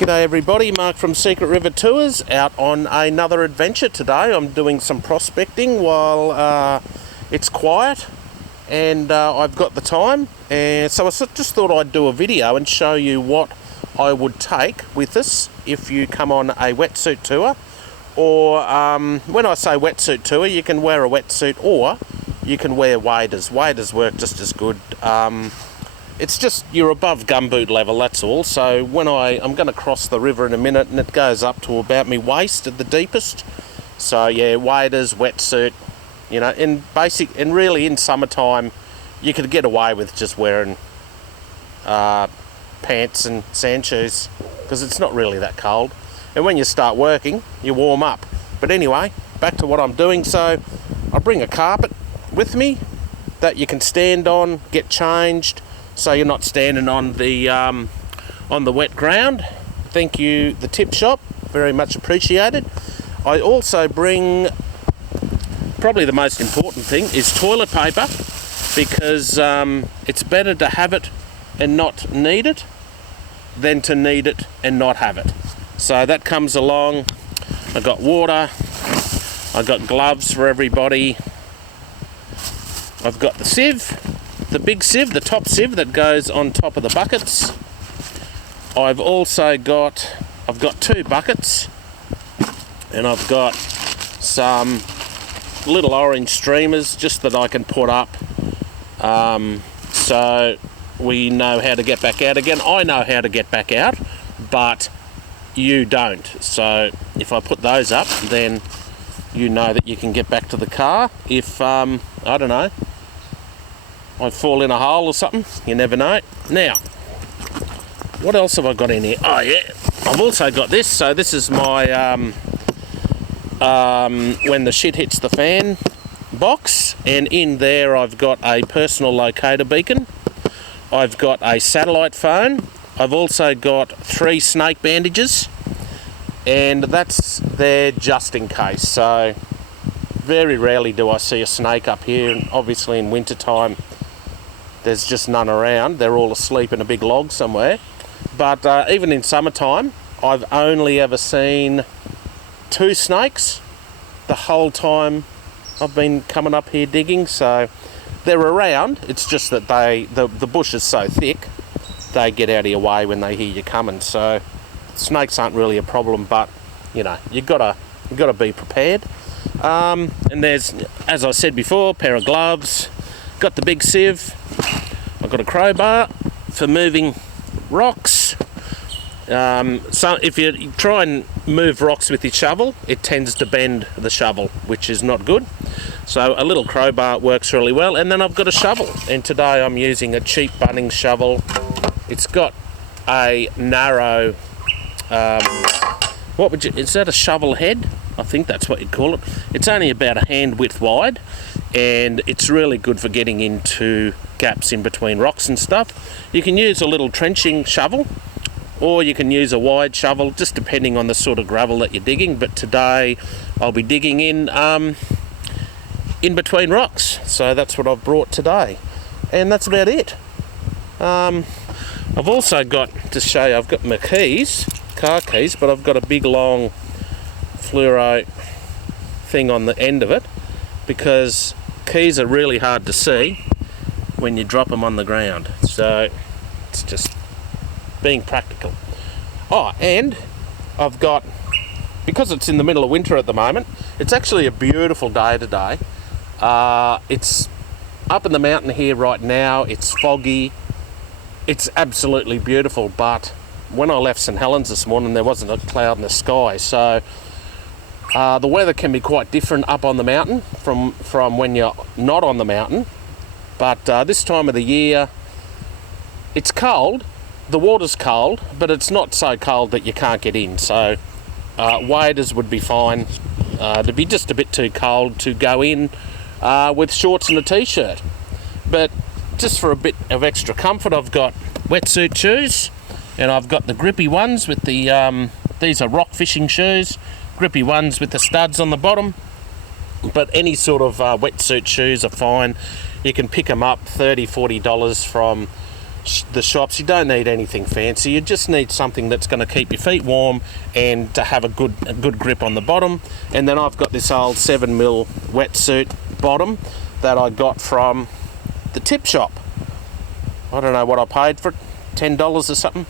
G'day everybody, Mark from Secret River Tours, out on another adventure today. I'm doing some prospecting while it's quiet and I've got the time, and so I just thought I'd do a video and show you what I would take with us if you come on a wetsuit tour, or when I say wetsuit tour, you can wear a wetsuit or you can wear waders. Waders work just as good. It's just you're above gumboot level, that's all. So when I'm going to cross the river in a minute, and it goes up to about my waist at the deepest. So yeah, waders, wetsuit, you know, and really in summertime, you could get away with just wearing pants and sand shoes because it's not really that cold. And when you start working, you warm up. But anyway, back to what I'm doing. So I bring a carpet with me that you can stand on, get changed, so you're not standing on the wet ground. Thank you, the tip shop, very much appreciated. I also bring, probably the most important thing is toilet paper, because it's better to have it and not need it than to need it and not have it. So that comes along. I got water, I got gloves for everybody, I've got the sieve, the big sieve, the top sieve that goes on top of the buckets. I've got 2 buckets, and I've got some little orange streamers just that I can put up, so we know how to get back out again. I know how to get back out, but you don't. So if I put those up, then you know that you can get back to the car. If I don't know, I fall in a hole or something, you never know. Now, what else have I got in here? Oh yeah, I've also got this. So this is my when the shit hits the fan box, and in there I've got a personal locator beacon, I've got a satellite phone, I've also got 3 snake bandages, and that's there just in case. So very rarely do I see a snake up here, and obviously in winter time there's just none around. They're all asleep in a big log somewhere. But even in summertime, I've only ever seen 2 snakes the whole time I've been coming up here digging. So they're around. It's just that the bush is so thick, they get out of your way when they hear you coming. So snakes aren't really a problem, but you know, you gotta be prepared. And there's, as I said before, a pair of gloves. Got the big sieve. I've got a crowbar for moving rocks. So if you try and move rocks with your shovel, it tends to bend the shovel, which is not good. So a little crowbar works really well. And then I've got a shovel, and today I'm using a cheap Bunnings shovel. It's got a narrow, is that a shovel head? I think that's what you'd call it. It's only about a hand width wide, and it's really good for getting into gaps in between rocks and stuff. You can use a little trenching shovel, or you can use a wide shovel, just depending on the sort of gravel that you're digging. But today I'll be digging in between rocks, so that's what I've brought today, and that's about it. I've also got, to show you, I've got my keys, car keys, but I've got a big long fluoro thing on the end of it, because keys are really hard to see when you drop them on the ground. So it's just being practical. Oh, and I've got, because it's in the middle of winter at the moment, it's actually a beautiful day today. It's up in the mountain here right now. It's foggy. It's absolutely beautiful, but when I left St Helens this morning, there wasn't a cloud in the sky. So the weather can be quite different up on the mountain from when you're not on the mountain. But this time of the year, it's cold, the water's cold, but it's not so cold that you can't get in. So waders would be fine. It'd be just a bit too cold to go in with shorts and a t-shirt. But just for a bit of extra comfort, I've got wetsuit shoes, and I've got the grippy ones with the, these are rock fishing shoes, grippy ones with the studs on the bottom. But any sort of wetsuit shoes are fine. You can pick them up $30-40 from the shops, you don't need anything fancy. You just need something that's going to keep your feet warm and to have a good grip on the bottom. And then I've got this old 7mm wetsuit bottom that I got from the tip shop. I don't know what I paid for it, $10 or something.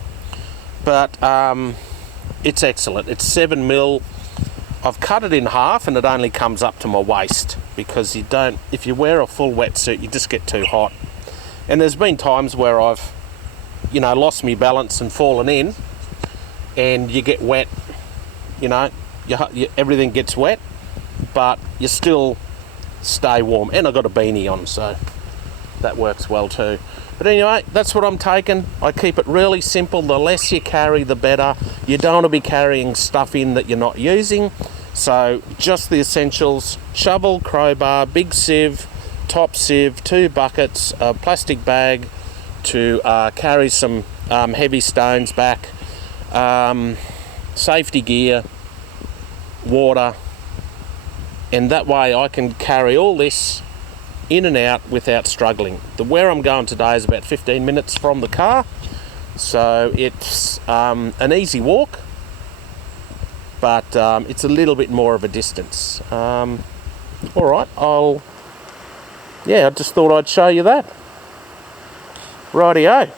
But it's excellent. It's 7mm. I've cut it in half and it only comes up to my waist, because if you wear a full wetsuit, you just get too hot. And there's been times where I've, lost my balance and fallen in, and you get wet, everything gets wet, but you still stay warm. And I've got a beanie on, so that works well too. But anyway, that's what I'm taking. I keep it really simple. The less you carry, the better. You don't want to be carrying stuff in that you're not using. So just the essentials: shovel, crowbar, big sieve, top sieve, 2 buckets, a plastic bag to carry some heavy stones back, safety gear, water, and that way I can carry all this in and out without struggling. Where I'm going today is about 15 minutes from the car, so it's an easy walk, but it's a little bit more of a distance. Alright, I just thought I'd show you that. Rightio.